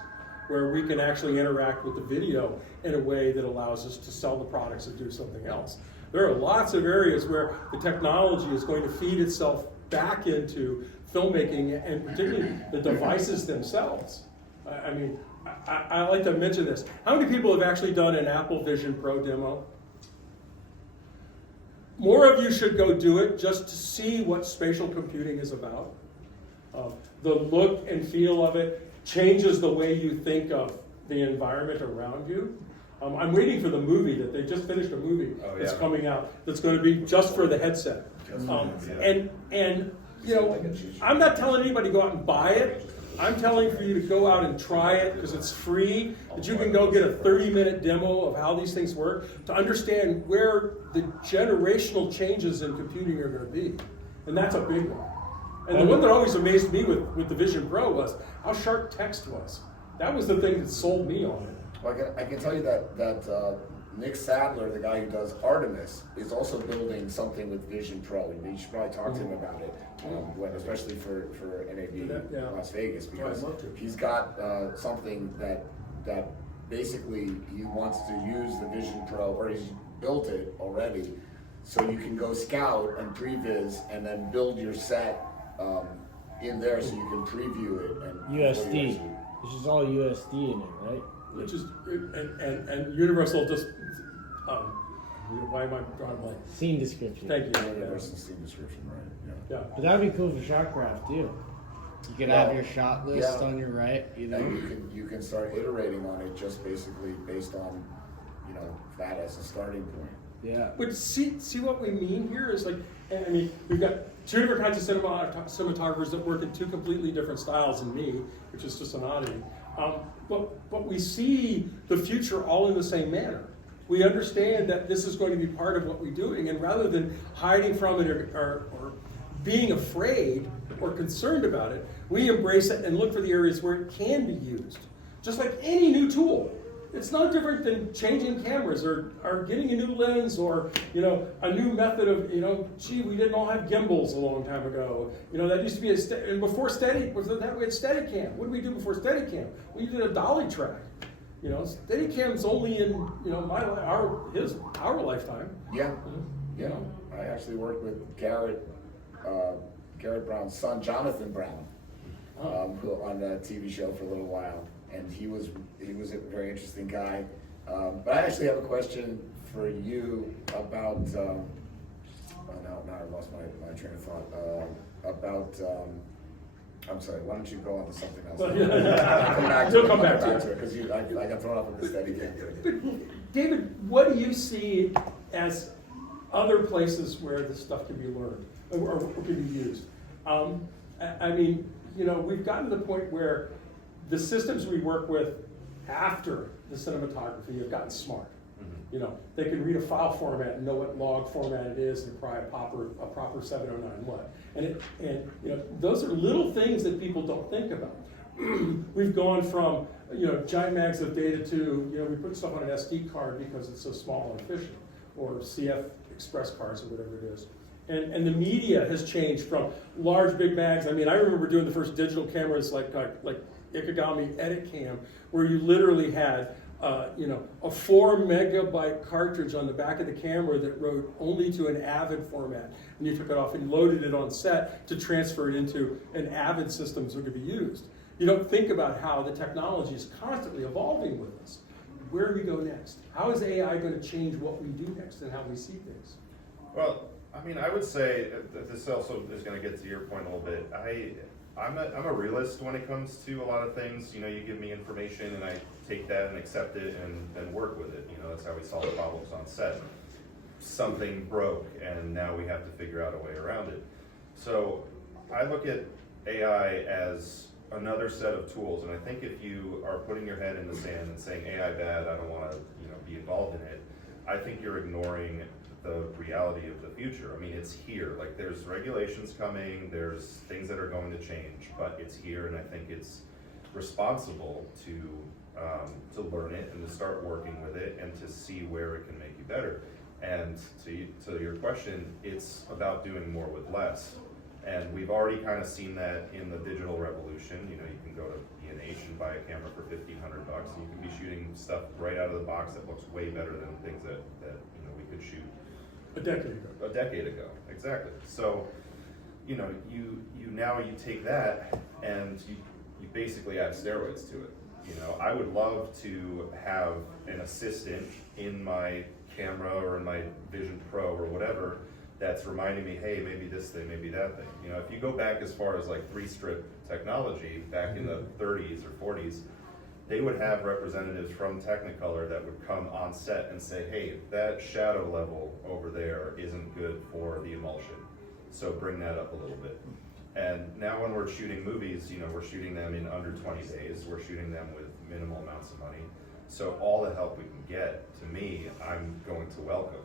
where we can actually interact with the video in a way that allows us to sell the products and do something else. There are lots of areas where the technology is going to feed itself back into filmmaking and particularly the devices themselves. I like to mention this. How many people have actually done an Apple Vision Pro demo? More of you should go do it just to see what spatial computing is about. The look and feel of it changes the way you think of the environment around you. I'm waiting for the movie that they just finished a movie that's coming out that's going to be just for the headset. And you know, I'm not telling anybody to go out and buy it. I'm telling for you to go out and try it because it's free, that you can go get a 30-minute demo of how these things work to understand where the generational changes in computing are going to be. And that's a big one. And the one that always amazed me with the Vision Pro was how sharp text was. That was the thing that sold me on it. Well, I can tell you that Nick Sadler, the guy who does Artemis, is also building something with Vision Pro. You should probably talk to him about it, especially for NAB Las Vegas, because he's got something that basically he wants to use the Vision Pro, or he's built it already, so you can go scout and previs and then build your set in there, so you can preview it and USD. This is all USD in it, right? Which is and Universal just why am I drawing a blank? Scene description. Thank you. Universal scene description, right? Yeah. But that'd be cool for ShotKraft too. You could have your shot list on your right, you know. And you can start iterating on it just basically based on that as a starting point. Yeah. But see what we mean here is like, I mean, we've got two different kinds of cinematographers that work in two completely different styles than me, which is just an oddity. But we see the future all in the same manner. We understand that this is going to be part of what we're doing, and rather than hiding from it or being afraid or concerned about it, we embrace it and look for the areas where it can be used. Just like any new tool. It's no different than changing cameras or getting a new lens or a new method of gee, we didn't all have gimbals a long time ago. That used to be and before Steadicam we had Steadicam. What did we do before Steadicam? We did a dolly track. Steadicam's only in our lifetime. Yeah, I actually worked with Garrett Brown's son, Jonathan Brown, who on a TV show for a little while. And he was a very interesting guy. But I actually have a question for you about. Now I lost my train of thought. I'm sorry. Why don't you go on to something else? You'll come back to it because I got thrown off with the steady game. David, what do you see as other places where this stuff can be learned or can be used? I mean, we've gotten to the point where the systems we work with after the cinematography have gotten smart. They can read a file format and know what log format it is and probably a proper 709 what. And those are little things that people don't think about. We've gone from giant mags of data to we put stuff on an SD card because it's so small and efficient, or CF Express cards or whatever it is. And the media has changed from large big mags. I mean, I remember doing the first digital cameras like Ikegami Edit Cam, where you literally had a 4 megabyte cartridge on the back of the camera that wrote only to an Avid format, and you took it off and loaded it on set to transfer it into an Avid system so it could be used. You don't think about how the technology is constantly evolving with us. Where do we go next? How is AI going to change what we do next and how we see things? Well, I mean, I would say that this also is going to get to your point a little bit. I'm a realist when it comes to a lot of things. You give me information and I take that and accept it and then work with it. That's how we solve problems on set. Something broke and now we have to figure out a way around it. So I look at AI as another set of tools, and I think if you are putting your head in the sand and saying AI bad, I don't want to be involved in it, I think you're ignoring the reality of the future. I mean, it's here. Like, there's regulations coming, there's things that are going to change, but it's here, and I think it's responsible to learn it and to start working with it and to see where it can make you better. And to your question, it's about doing more with less. And we've already kind of seen that in the digital revolution. You can go to B&H and buy a camera for $1,500, and you can be shooting stuff right out of the box that looks way better than things that we could shoot A decade ago, exactly. So, you take that and you basically add steroids to it. You know, I would love to have an assistant in my camera or in my Vision Pro or whatever that's reminding me, hey, maybe this thing, maybe that thing. You know, if you go back as far as like 3-strip technology back in the 30s or 40s, they would have representatives from Technicolor that would come on set and say, hey, that shadow level over there isn't good for the emulsion, so bring that up a little bit. And now when we're shooting movies, you know, we're shooting them in under 20 days, we're shooting them with minimal amounts of money. So all the help we can get, to me, I'm going to welcome.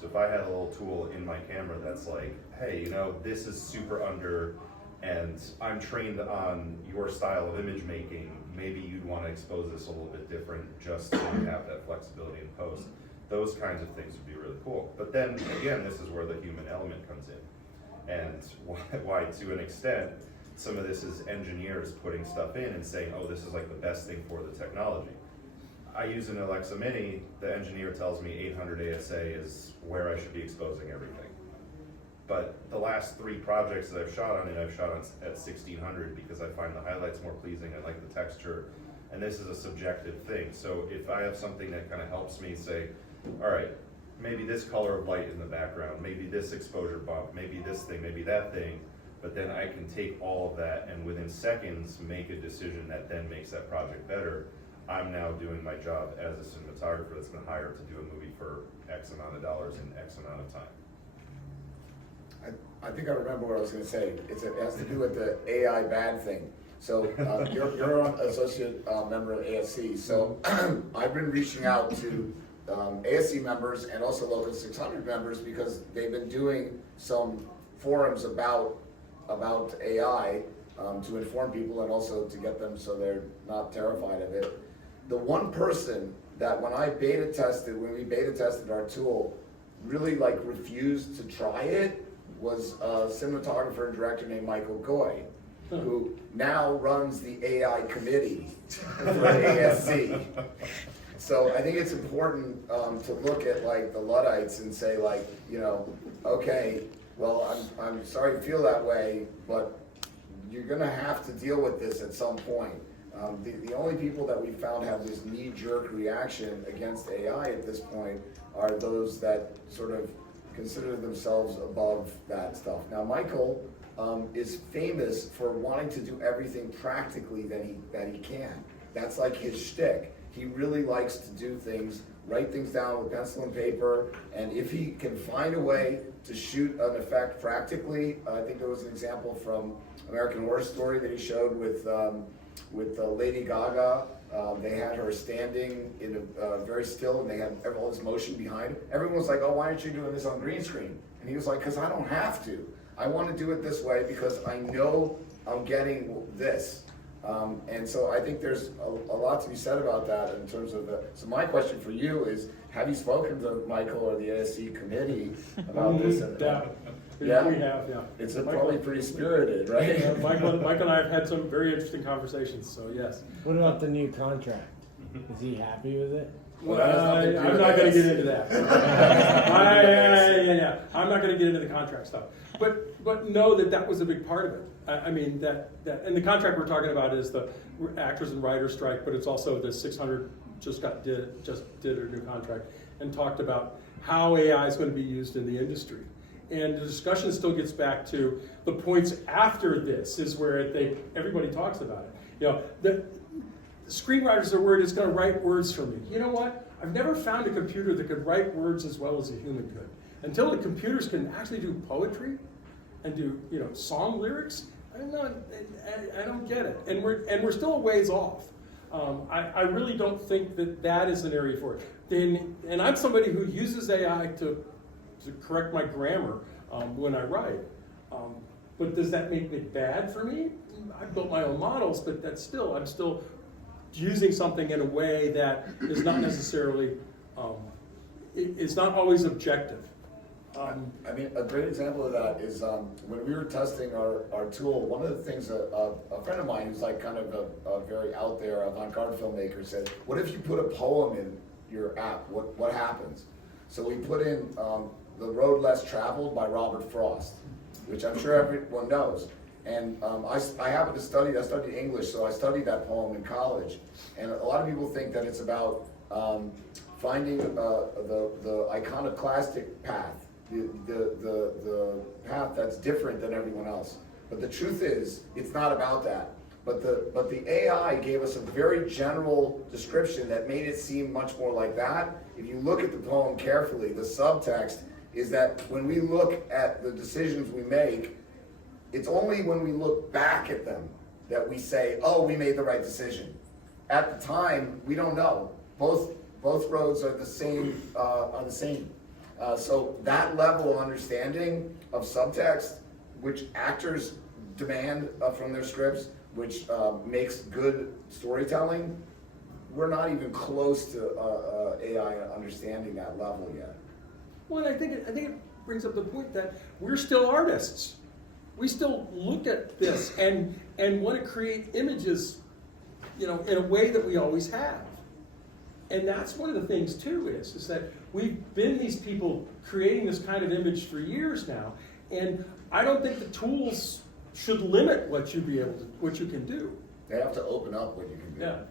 So if I had a little tool in my camera that's like, hey, you know, this is super under, and I'm trained on your style of image making, maybe you'd want to expose this a little bit different just so you have that flexibility in post. Those kinds of things would be really cool. But then again, this is where the human element comes in. And why to an extent, some of this is engineers putting stuff in and saying, oh, this is like the best thing for the technology. I use an Alexa Mini, the engineer tells me 800 ASA is where I should be exposing everything. But the last 3 projects that I've shot on it, I've shot on at 1600 because I find the highlights more pleasing, I like the texture, and this is a subjective thing. So if I have something that kind of helps me say, all right, maybe this color of light in the background, maybe this exposure bump, maybe this thing, maybe that thing, but then I can take all of that and within seconds make a decision that then makes that project better. I'm now doing my job as a cinematographer that's been hired to do a movie for X amount of dollars in X amount of time. I think I remember what I was going to say. It has to do with the AI bad thing. So you're an associate member of ASC. So I've been reaching out to ASC members and also Local 600 members because they've been doing some forums about AI to inform people and also to get them so they're not terrified of it. The one person that when we beta tested our tool, really like refused to try it was a cinematographer and director named Michael Goy, who now runs the AI committee for the ASC. So I think it's important to look at like the Luddites and say like, you know, okay, well, I'm sorry to feel that way, but you're gonna have to deal with this at some point. The only people that we found have this knee-jerk reaction against AI at this point are those that sort of consider themselves above that stuff. Now, Michael is famous for wanting to do everything practically that he can. That's like his shtick. He really likes to do things, write things down with pencil and paper, and if he can find a way to shoot an effect practically, I think there was an example from American Horror Story that he showed with Lady Gaga. They had her standing in a very still, and they had all this motion behind. Everyone was like, "Oh, why aren't you doing this on green screen?" And he was like, "Because I don't have to. I want to do it this way because I know I'm getting this." And so I think there's a lot to be said about that in terms of the. So my question for you is: have you spoken to Michael or the ASC committee about this? Yeah, we have, yeah. It's probably pretty spirited, right? Yeah, Michael and I have had some very interesting conversations, so yes. What about the new contract? Is he happy with it? Well, I'm not going to get into that. I'm not going to get into the contract stuff. But know that was a big part of it. I mean, that and the contract we're talking about is the actors and writers strike, but it's also the 600 just did a new contract and talked about how AI is going to be used in the industry. And the discussion still gets back to the points after this is where everybody talks about it. You know, the screenwriters are worried it's going to write words for me. You know what? I've never found a computer that could write words as well as a human could. Until the computers can actually do poetry and do song lyrics, I don't get it. And we're still a ways off. I really don't think that is an area for it. And I'm somebody who uses AI to correct my grammar when I write. But does that make it bad for me? I built my own models, but I'm still using something in a way that is not necessarily, it's not always objective. I mean, a great example of that is when we were testing our tool, one of the things a friend of mine who's like kind of a very out there avant-garde filmmaker said, what if you put a poem in your app? What happens? So we put in The Road Less Traveled by Robert Frost, which I'm sure everyone knows. And I happened to I studied English, so I studied that poem in college. And a lot of people think that it's about finding the iconoclastic path, the path that's different than everyone else. But the truth is, it's not about that. But the AI gave us a very general description that made it seem much more like that. If you look at the poem carefully, the subtext is that when we look at the decisions we make, it's only when we look back at them that we say, oh, we made the right decision. At the time, we don't know. Both roads are the same. So that level of understanding of subtext, which actors demand from their scripts, which makes good storytelling, we're not even close to AI understanding that level yet. Well, and I think it brings up the point that we're still artists. We still look at this and want to create images, in a way that we always have. And that's one of the things too is that we've been these people creating this kind of image for years now, and I don't think the tools should limit what you can do. They have to open up what you can do. Yeah,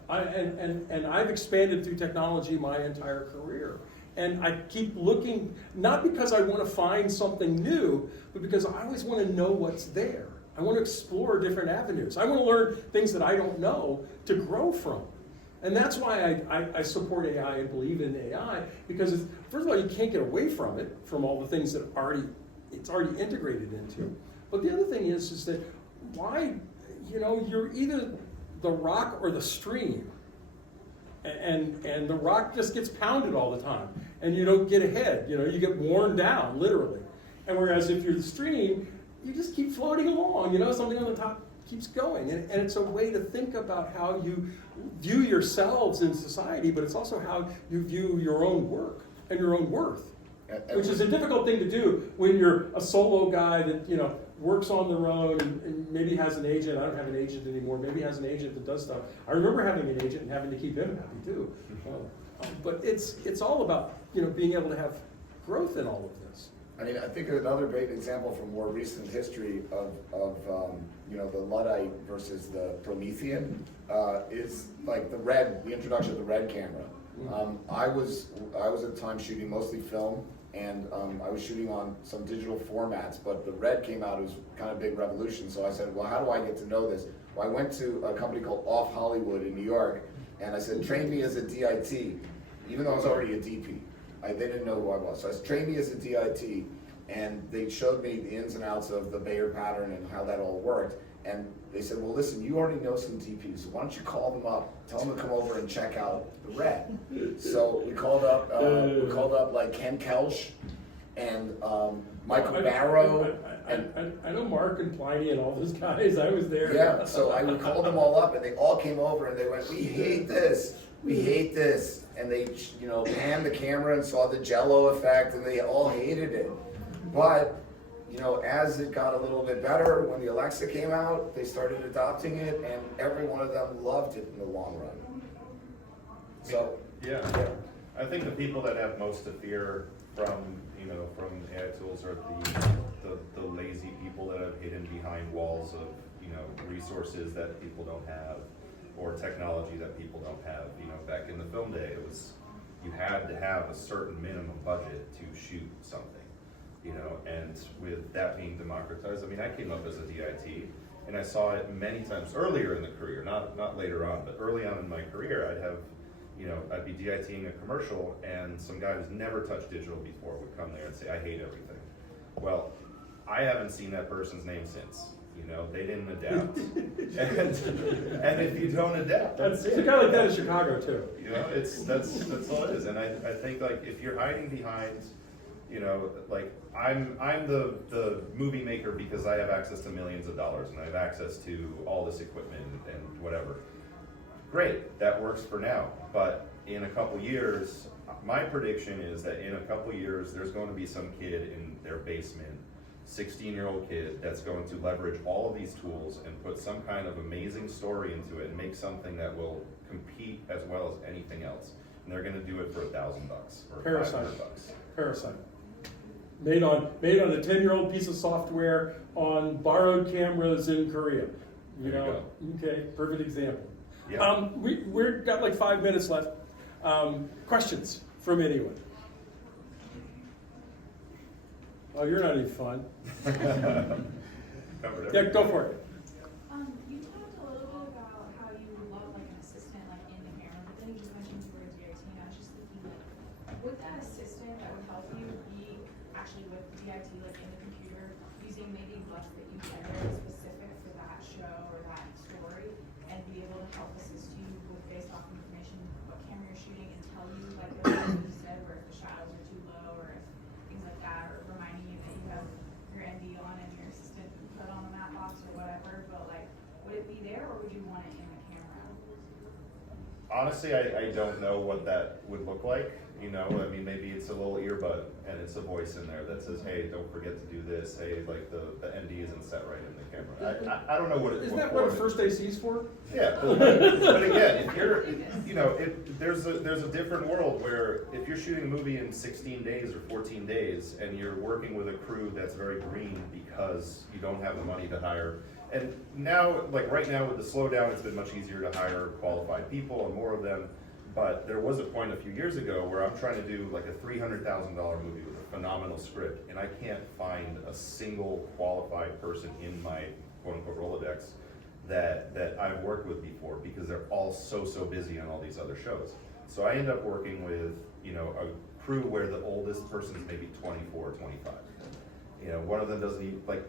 and I've expanded through technology my entire career. And I keep looking, not because I want to find something new, but because I always want to know what's there. I want to explore different avenues. I want to learn things that I don't know to grow from. And that's why I support AI and believe in AI, because first of all, you can't get away from it, from all the things that it's already integrated into. But the other thing is that why, you're either the rock or the stream. And the rock just gets pounded all the time, and you don't get ahead. You get worn down, literally. And whereas if you're the stream, you just keep floating along. Something on the top keeps going, and it's a way to think about how you view yourselves in society, but it's also how you view your own work and your own worth, which is a difficult thing to do when you're a solo guy that works on their own and maybe has an agent. I don't have an agent anymore. Maybe has an agent that does stuff. I remember having an agent and having to keep him happy too. But it's all about being able to have growth in all of this. I mean, I think another great example from more recent history of the Luddite versus the Promethean is like the introduction of the Red camera. I was at the time shooting mostly film, and I was shooting on some digital formats, but the Red came out. It was kind of a big revolution. So I said, well, how do I get to know this? Well, I went to a company called Off Hollywood in New York, and I said, train me as a DIT, even though I was already a DP. They didn't know who I was. So I said, train me as a DIT, and they showed me the ins and outs of the Bayer pattern and how that all worked. And they said, well, listen, you already know some DPs, so why don't you call them up, tell them to come over and check out the Red. So we called up like Ken Kelch and Michael Barrow. I know Mark and Pliny and all those guys. I was there. Yeah, so we called them all up, and they all came over, and they went, we hate this. And they, panned the camera and saw the Jello effect, and they all hated it. But, as it got a little bit better, when the Alexa came out, they started adopting it, and every one of them loved it in the long run. So, yeah. I think the people that have most to fear from AI tools are the lazy people that have hidden behind walls of, resources that people don't have, or technology that people don't have. Back in the film day, it was, you had to have a certain minimum budget to shoot something, and with that being democratized, I came up as a DIT, and I saw it many times earlier in the career, not later on, but early on in my career, I'd have, I'd be DITing a commercial, and some guy who's never touched digital before would come there and say, I hate everything. Well, I haven't seen that person's name since. They didn't adapt. and if you don't adapt, that's it. It's a guy like that in Chicago too. That's all it is. And I think like if you're hiding behind, like I'm the movie maker because I have access to millions of dollars and I have access to all this equipment and whatever. Great, that works for now. But in a couple years, my prediction is that in a couple years, there's going to be some kid in their basement, 16-year-old kid that's going to leverage all of these tools and put some kind of amazing story into it and make something that will compete as well as anything else. And they're going to do it for $1,000 or Parasite. $500. Parasite. made on a 10-year-old piece of software on borrowed cameras in Korea. You There you know, okay, perfect example. Yeah. We've got like 5 minutes left. Questions from anyone? Oh, you're not any fun. Covered Yeah, everything. go for it. You talked a little bit about how you would love like an assistant like in the camera, but then you just mentioned the word DIT, and I was just thinking like, would that assistant that would help you be actually with DIT like in the computer using maybe buttons that you generate specific for that show or that story, and be able to help assist you with based off information what camera you're shooting and tell you like what you said, where if the shadows are too low or if things like that, or reminding you that you have your ND on and your assistant put on the map box or whatever, but like, would it be there or would you want it in the camera? Honestly, I don't know what that would look like. You know, I mean, maybe it's a little earbud and it's a voice in there that says, "Hey, don't forget to do this." Hey, like the ND isn't set right in the camera. I don't know what it. Isn't that what a first AC's for? Yeah, but again, if you're, you know, there's a different world where if you're shooting a movie in 16 days or 14 days and you're working with a crew that's very green because you don't have the money to hire. And now, like right now with the slowdown, it's been much easier to hire qualified people and more of them. But there was a point a few years ago where I'm trying to do like a $300,000 movie with a phenomenal script, and I can't find a single qualified person in my quote-unquote Rolodex that I've worked with before because they're all so busy on all these other shows. So I end up working with, you know, a crew where the oldest person is maybe 24 or 25. You know, one of them doesn't even, like,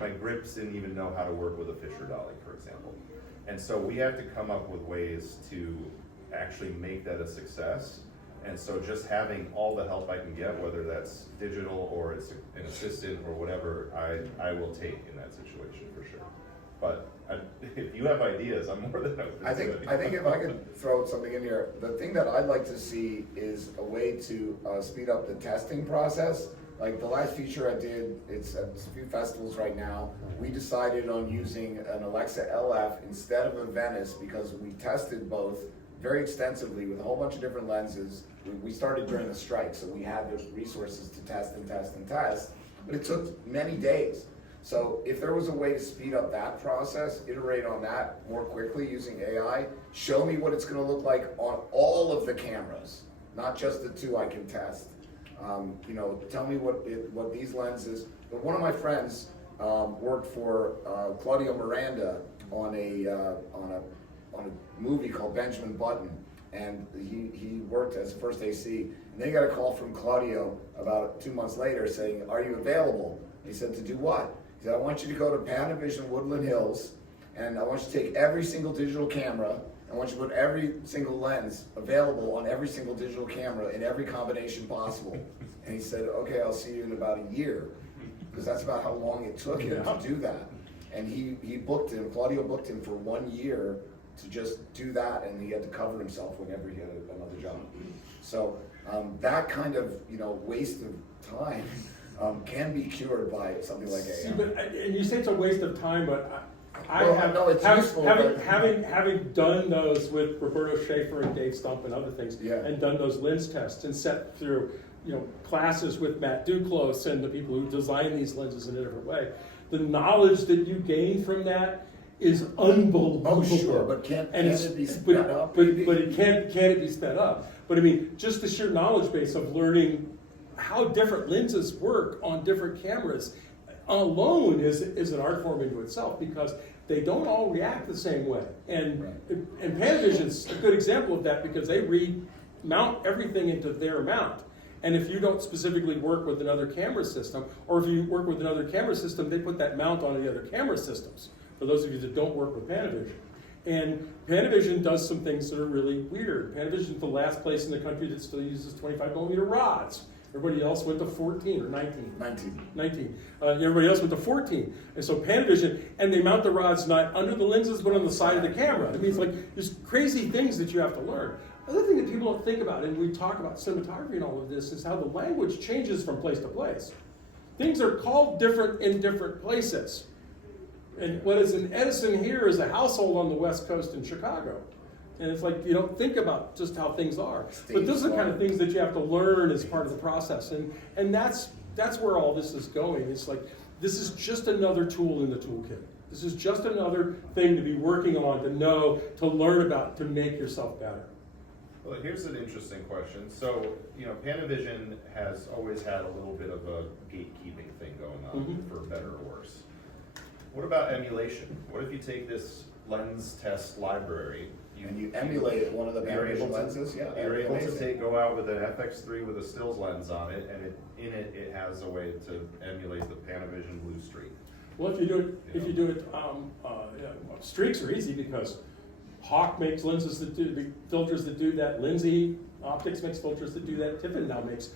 my grips didn't even know how to work with a Fisher dolly, for example. And so we have to come up with ways to actually make that a success. And so just having all the help I can get, whether that's digital or it's an assistant or whatever, I will take in that situation for sure. But if you have ideas, I'm more than open I think if I could throw something in here, the thing that I'd like to see is a way to speed up the testing process. Like the last feature I did, it's at a few festivals right now. We decided on using an Alexa LF instead of a Venice because we tested both very extensively with a whole bunch of different lenses. We started during the strike, so we had the resources to test and test and test, but it took many days. So if there was a way to speed up that process, iterate on that more quickly using AI, show me what it's gonna look like on all of the cameras, not just the two I can test. You know, tell me what these lenses, but one of my friends worked for Claudio Miranda on a movie called Benjamin Button, and he worked as first AC, and then he got a call from Claudio about 2 months later saying, "Are you available?" He said, "To do what?" He said, "I want you to go to Panavision Woodland Hills, and I want you to take every single digital camera, I want you to put every single lens available on every single digital camera in every combination possible." And he said, "Okay, I'll see you in about a year," because that's about how long it took him to do that. And he booked him, Claudio booked him for 1 year to just do that, and he had to cover himself whenever he had another job. So that kind of, you know, waste of time can be cured by something like AI. See, but, and you say it's a waste of time, but having done those with Roberto Schaefer and Dave Stump and other things, Yeah. and done those lens tests and set through, you know, classes with Matt Duclos and the people who design these lenses in a different way, the knowledge that you gain from that is unbelievable. Oh, sure, but can it be sped up? But it can it be sped up? But I mean, just the sheer knowledge base of learning how different lenses work on different cameras alone is an art form into itself, because they don't all react the same way. And Panavision's a good example of that, because they remount everything into their mount. And if you don't specifically work with another camera system, or if you work with another camera system, they put that mount on the other camera systems, for those of you that don't work with Panavision. And Panavision does some things that are really weird. Panavision is the last place in the country that still uses 25mm rods. Everybody else went to 14 or 19. 19. Everybody else went to 14. And so Panavision, and they mount the rods not under the lenses, but on the side of the camera. I mean, it's like, there's crazy things that you have to learn. Another thing that people don't think about, and we talk about cinematography and all of this, is how the language changes from place to place. Things are called different in different places. And what is an Edison here is a household on the West Coast in Chicago. And it's like, you don't think about just how things are. But those are the kind of things that you have to learn as part of the process. And that's that's where all this is going. It's like, this is just another tool in the toolkit. This is just another thing to be working on, to know, to learn about, to make yourself better. Well, here's an interesting question. So, you know, Panavision has always had a little bit of a gatekeeping thing going on, for better or worse. What about emulation? What if you take this lens test library, And you emulate one of the you're able Panavision lenses, yeah, that'd you're be able amazing. to go out with an FX3 with a stills lens on it, and in it has a way to emulate the Panavision blue streak. Well, if you do it, streaks are easy because Hawk makes lenses that do, the filters that do that. Lindsay Optics makes filters that do that. Tiffin now makes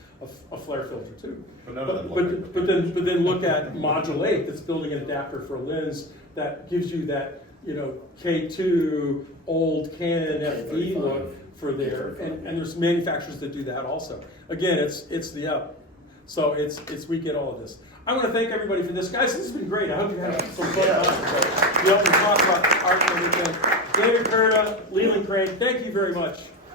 a flare filter too. But none of them look But then look at Module 8 that's building an adapter for a lens that gives you that, you know, K2 old Canon FE K35. look for there. And there's manufacturers that do that also. Again, it's the up. So it's we get all of this. I want to thank everybody for this. Guys, this has been great. I hope you had some fun. Be able to talk about art and everything. David Kruta, Leland Krane, thank you very much.